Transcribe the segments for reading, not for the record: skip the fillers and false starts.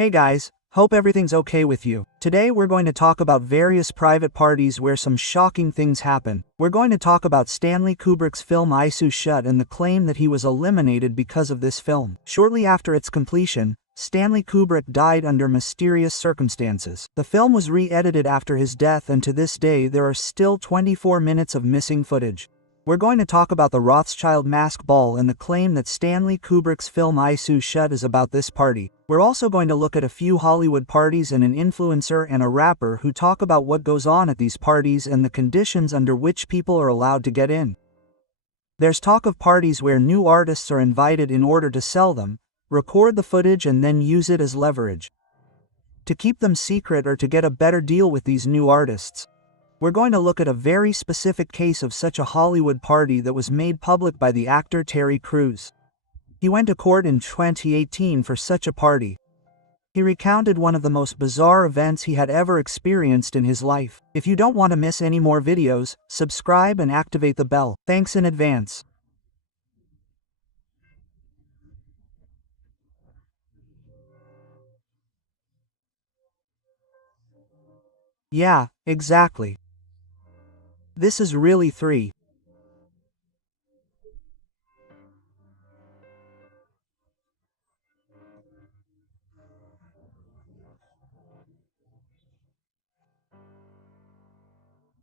Hey guys, hope everything's okay with you. Today we're going to talk about various private parties where some shocking things happen. We're going to talk about Stanley Kubrick's film Eyes Shut and the claim that he was eliminated because of this film. Shortly after its completion, Stanley Kubrick died under mysterious circumstances. The film was re-edited after his death, and to this day there are still 24 minutes of missing footage. We're going to talk about the Rothschild mask ball and the claim that Stanley Kubrick's film Eyes Shut is about this party. We're also going to look at a few Hollywood parties and an influencer and a rapper who talk about what goes on at these parties and the conditions under which people are allowed to get in. There's talk of parties where new artists are invited in order to sell them, record the footage and then use it as leverage to keep them secret or to get a better deal with these new artists. We're going to look at a very specific case of such a Hollywood party that was made public by the actor Terry Crews. He went to court in 2018 for such a party. He recounted one of the most bizarre events he had ever experienced in his life. If you don't want to miss any more videos, subscribe and activate the bell. Thanks in advance. Yeah, exactly. This is really 3.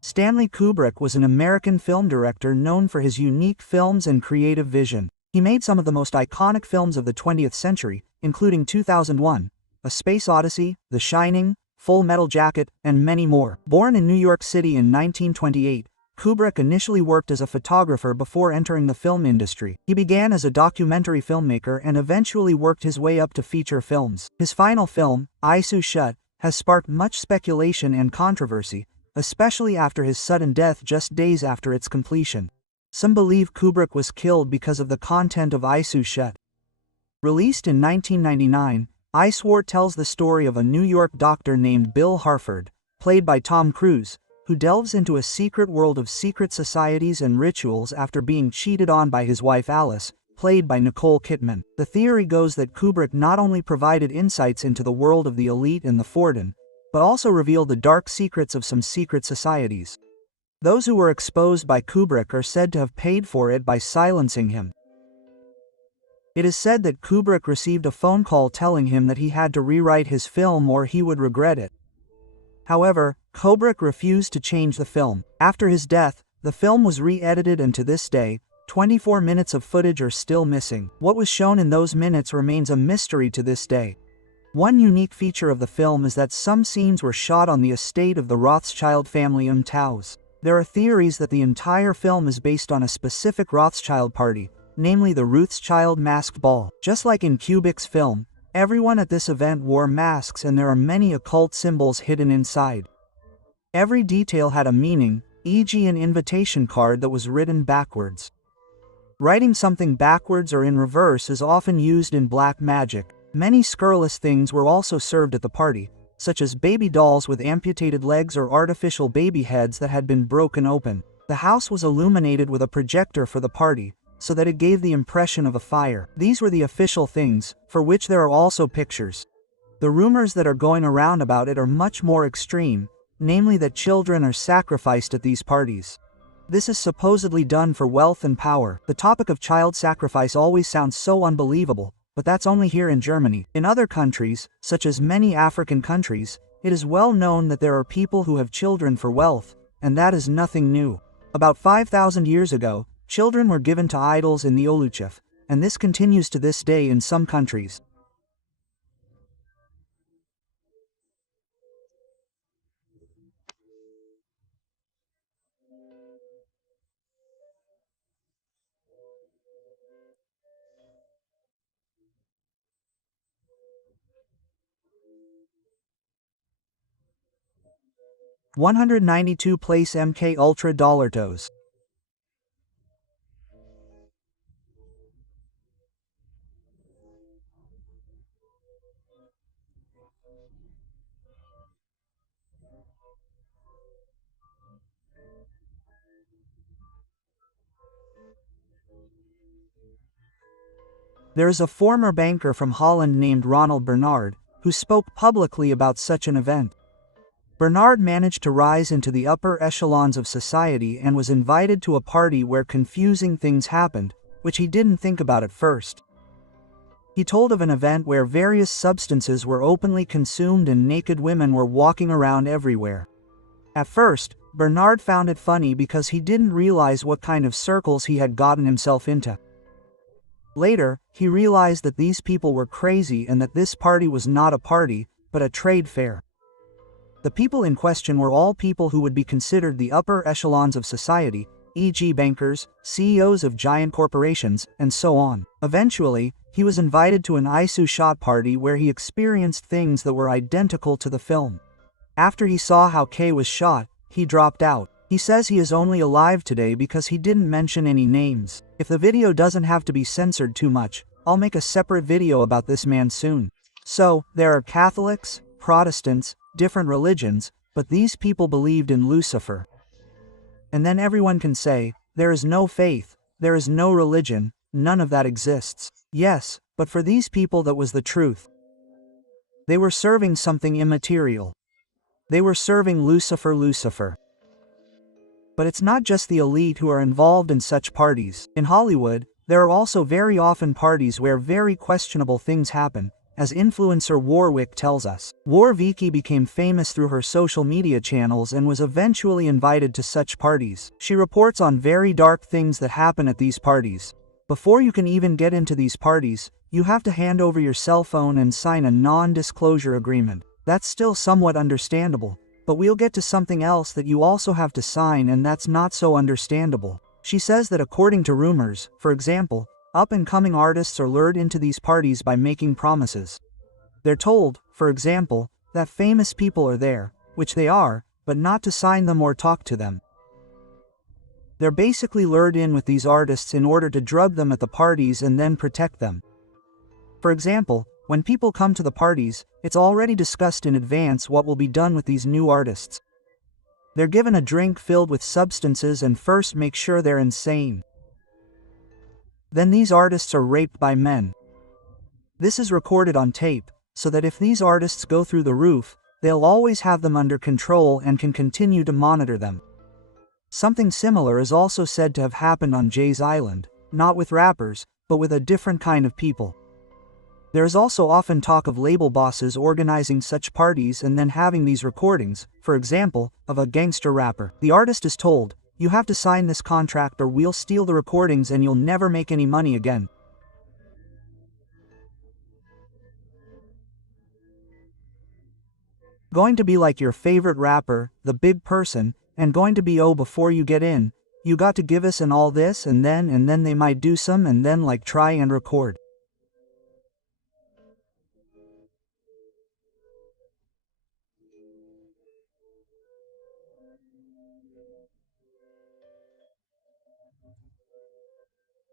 Stanley Kubrick was an American film director known for his unique films and creative vision. He made some of the most iconic films of the 20th century, including 2001, A Space Odyssey, The Shining, Full Metal Jacket, and many more. Born in New York City in 1928, Kubrick initially worked as a photographer before entering the film industry. He began as a documentary filmmaker and eventually worked his way up to feature films. His final film, Eyes Shut, has sparked much speculation and controversy, especially after his sudden death just days after its completion. Some believe Kubrick was killed because of the content of Eyes Shut. Released in 1999, Eyes tells the story of a New York doctor named Bill Harford, played by Tom Cruise, who delves into a secret world of secret societies and rituals after being cheated on by his wife Alice, played by Nicole Kidman. The theory goes that Kubrick not only provided insights into the world of the elite and the forbidden, but also revealed the dark secrets of some secret societies. Those who were exposed by Kubrick are said to have paid for it by silencing him. It is said that Kubrick received a phone call telling him that he had to rewrite his film or he would regret it. However, Kubrick refused to change the film. After his death, the film was re-edited, and to this day, 24 minutes of footage are still missing. What was shown in those minutes remains a mystery to this day. One unique feature of the film is that some scenes were shot on the estate of the Rothschild family in Taos. There are theories that the entire film is based on a specific Rothschild party, namely the Rothschild masked ball. Just like in Kubrick's film, everyone at this event wore masks and there are many occult symbols hidden inside. Every detail had a meaning, e.g. an invitation card that was written backwards. Writing something backwards or in reverse is often used in black magic. Many scurrilous things were also served at the party, such as baby dolls with amputated legs or artificial baby heads that had been broken open. The house was illuminated with a projector for the party, so that it gave the impression of a fire. These were the official things, for which there are also pictures. The rumors that are going around about it are much more extreme, namely that children are sacrificed at these parties. This is supposedly done for wealth and power. The topic of child sacrifice always sounds so unbelievable, but that's only here in Germany. In other countries, such as many African countries, it is well known that there are people who have children for wealth, and that is nothing new. About 5,000 years ago, children were given to idols in the Oluchef, and this continues to this day in some countries. $192 Place MK Ultra Dollartos. There is a former banker from Holland named Ronald Bernard, who spoke publicly about such an event. Bernard managed to rise into the upper echelons of society and was invited to a party where confusing things happened, which he didn't think about at first. He told of an event where various substances were openly consumed and naked women were walking around everywhere. At first, Bernard found it funny because he didn't realize what kind of circles he had gotten himself into. Later, he realized that these people were crazy and that this party was not a party, but a trade fair. The people in question were all people who would be considered the upper echelons of society, e.g. bankers, CEOs of giant corporations, and so on. Eventually, he was invited to an ISU shot party where he experienced things that were identical to the film. After he saw how Kay was shot, he dropped out. He says he is only alive today because he didn't mention any names. If the video doesn't have to be censored too much, I'll make a separate video about this man soon. So, there are Catholics, Protestants, different religions, but these people believed in Lucifer. And then everyone can say, there is no faith, there is no religion, none of that exists. Yes, but for these people that was the truth. They were serving something immaterial. They were serving Lucifer. But it's not just the elite who are involved in such parties. In Hollywood, there are also very often parties where very questionable things happen, as influencer Warwick tells us. Warwick became famous through her social media channels and was eventually invited to such parties. She reports on very dark things that happen at these parties. Before you can even get into these parties, you have to hand over your cell phone and sign a non-disclosure agreement. That's still somewhat understandable, but we'll get to something else that you also have to sign, and that's not so understandable. She says that according to rumors, for example, up-and-coming artists are lured into these parties by making promises. They're told, for example, that famous people are there, which they are, but not to sign them or talk to them. They're basically lured in with these artists in order to drug them at the parties and then protect them. For example, when people come to the parties, it's already discussed in advance what will be done with these new artists. They're given a drink filled with substances and first make sure they're insane. Then these artists are raped by men. This is recorded on tape, so that if these artists go through the roof, they'll always have them under control and can continue to monitor them. Something similar is also said to have happened on Jay's Island, not with rappers, but with a different kind of people. There is also often talk of label bosses organizing such parties and then having these recordings, for example, of a gangster rapper. The artist is told, "You have to sign this contract or we'll steal the recordings and you'll never make any money again." Going to be like your favorite rapper, the big person, and going to be, oh, before you get in, you got to give us and all this and then they might do some and then like try and record.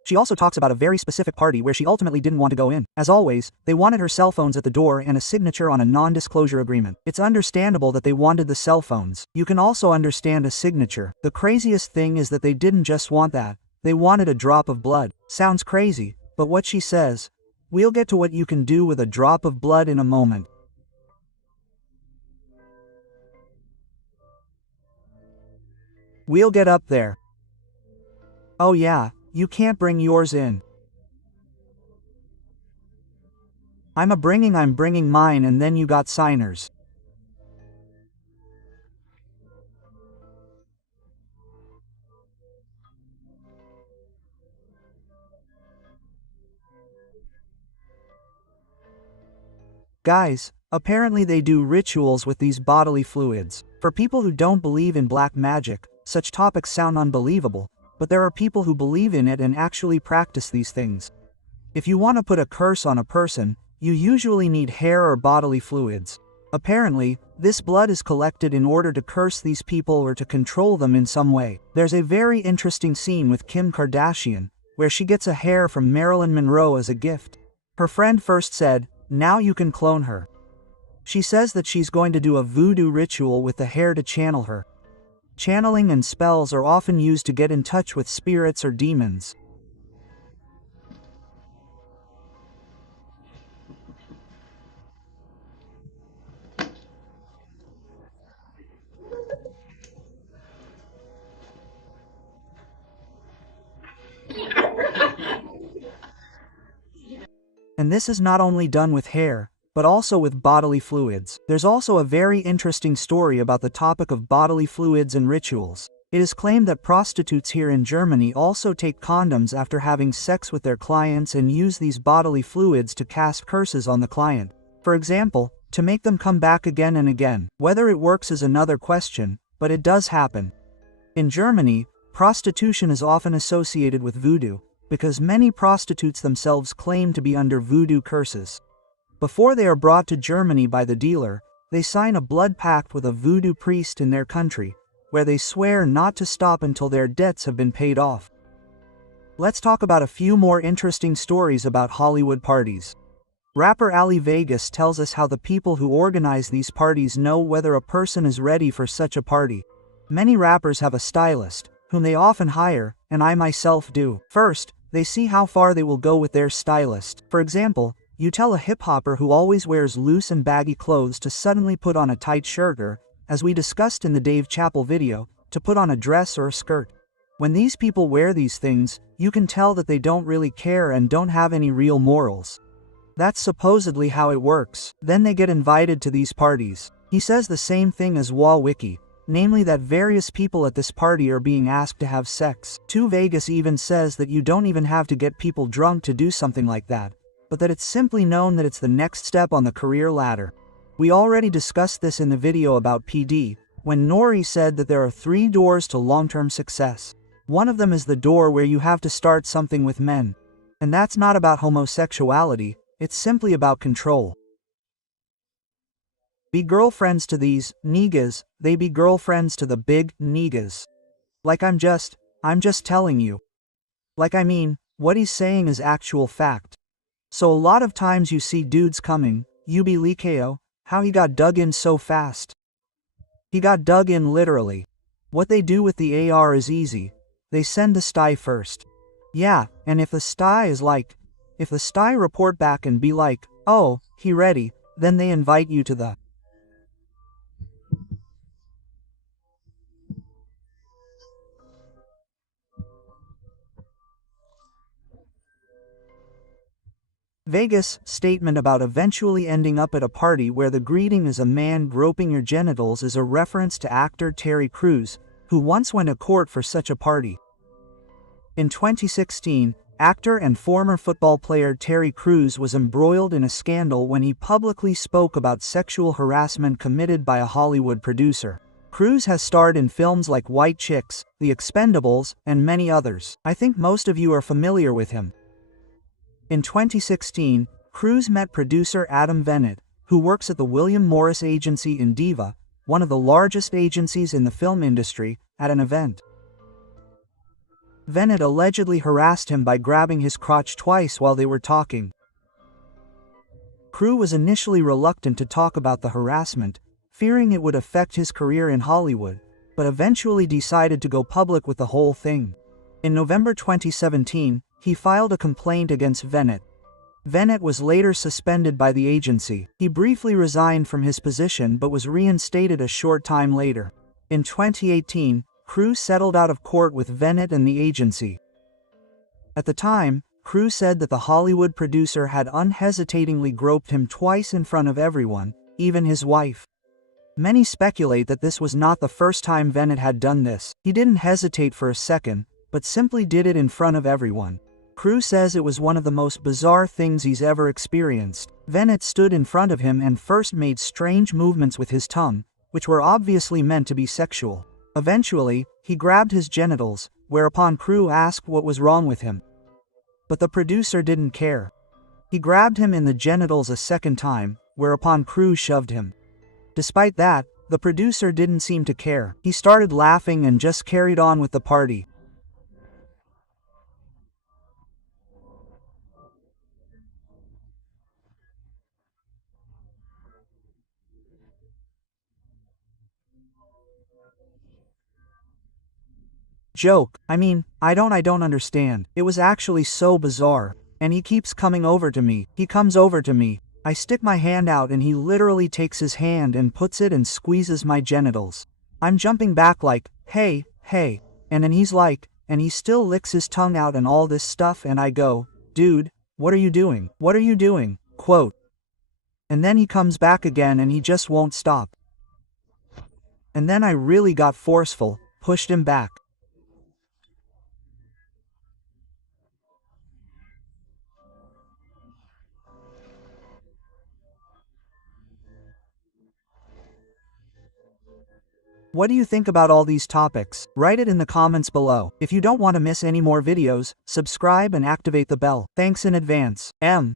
She also talks about a very specific party where she ultimately didn't want to go in. As always, they wanted her cell phones at the door and a signature on a non-disclosure agreement. It's understandable that they wanted the cell phones. You can also understand a signature. The craziest thing is that they didn't just want that, they wanted a drop of blood. Sounds crazy, but what she says, we'll get to what you can do with a drop of blood in a moment. We'll get up there. Oh yeah. You can't bring yours in. I'm bringing mine and then you got signers. Guys, apparently they do rituals with these bodily fluids. For people who don't believe in black magic, such topics sound unbelievable, but there are people who believe in it and actually practice these things. If you want to put a curse on a person, you usually need hair or bodily fluids. Apparently, this blood is collected in order to curse these people or to control them in some way. There's a very interesting scene with Kim Kardashian, where she gets a hair from Marilyn Monroe as a gift. Her friend first said, "Now you can clone her." She says that she's going to do a voodoo ritual with the hair to channel her. Channeling and spells are often used to get in touch with spirits or demons. And this is not only done with hair, but also with bodily fluids. There's also a very interesting story about the topic of bodily fluids and rituals. It is claimed that prostitutes here in Germany also take condoms after having sex with their clients and use these bodily fluids to cast curses on the client. For example, to make them come back again and again. Whether it works is another question, but it does happen. In Germany, prostitution is often associated with voodoo, because many prostitutes themselves claim to be under voodoo curses. Before they are brought to Germany by the dealer, they sign a blood pact with a voodoo priest in their country, where they swear not to stop until their debts have been paid off. Let's talk about a few more interesting stories about Hollywood parties. Rapper Ali Vegas tells us how the people who organize these parties know whether a person is ready for such a party. Many rappers have a stylist, whom they often hire, and I myself do. First, they see how far they will go with their stylist. For example, you tell a hip-hopper who always wears loose and baggy clothes to suddenly put on a tight shirt or, as we discussed in the Dave Chappelle video, to put on a dress or a skirt. When these people wear these things, you can tell that they don't really care and don't have any real morals. That's supposedly how it works. Then they get invited to these parties. He says the same thing as Wiki, namely that various people at this party are being asked to have sex. Vegas even says that you don't even have to get people drunk to do something like that, but that it's simply known that it's the next step on the career ladder. We already discussed this in the video about PD, when Nori said that there are 3 doors to long-term success. One of them is the door where you have to start something with men. And that's not about homosexuality, it's simply about control. Be girlfriends to these niggas, they be girlfriends to the big niggas. Like I'm just telling you. Like I mean, what he's saying is actual fact. So a lot of times you see dudes coming, you be likeo, how he got dug in so fast. He got dug in literally. What they do with the AR is easy. They send the STI first. Yeah, and if the STI report back and be like, oh, he ready, then they invite you to the Vegas statement about eventually ending up at a party where the greeting is a man groping your genitals is a reference to actor Terry Crews, who once went to court for such a party. In 2016, actor and former football player Terry Crews was embroiled in a scandal when he publicly spoke about sexual harassment committed by a Hollywood producer. Crews has starred in films like White Chicks, The Expendables, and many others. I think most of you are familiar with him. In 2016, Crews met producer Adam Bennett, who works at the William Morris Agency in Diva, one of the largest agencies in the film industry, at an event. Bennett allegedly harassed him by grabbing his crotch twice while they were talking. Crews was initially reluctant to talk about the harassment, fearing it would affect his career in Hollywood, but eventually decided to go public with the whole thing. In November 2017, he filed a complaint against Bennett. Bennett was later suspended by the agency. He briefly resigned from his position but was reinstated a short time later. In 2018, Crews settled out of court with Bennett and the agency. At the time, Crews said that the Hollywood producer had unhesitatingly groped him twice in front of everyone, even his wife. Many speculate that this was not the first time Bennett had done this. He didn't hesitate for a second, but simply did it in front of everyone. Crews says it was one of the most bizarre things he's ever experienced. Bennett stood in front of him and first made strange movements with his tongue, which were obviously meant to be sexual. Eventually, he grabbed his genitals, whereupon Crews asked what was wrong with him. But the producer didn't care. He grabbed him in the genitals a second time, whereupon Crews shoved him. Despite that, the producer didn't seem to care. He started laughing and just carried on with the party. Joke. I mean, I don't understand. It was actually so bizarre. And he keeps coming over to me. He comes over to me. I stick my hand out and he literally takes his hand and puts it and squeezes my genitals. I'm jumping back like, hey, hey. And then he's like, and he still licks his tongue out and all this stuff and I go, dude, What are you doing? What are you doing? Quote. And then he comes back again and he just won't stop. And then I really got forceful, pushed him back. What do you think about all these topics? Write it in the comments below. If you don't want to miss any more videos, subscribe and activate the bell. Thanks in advance. M.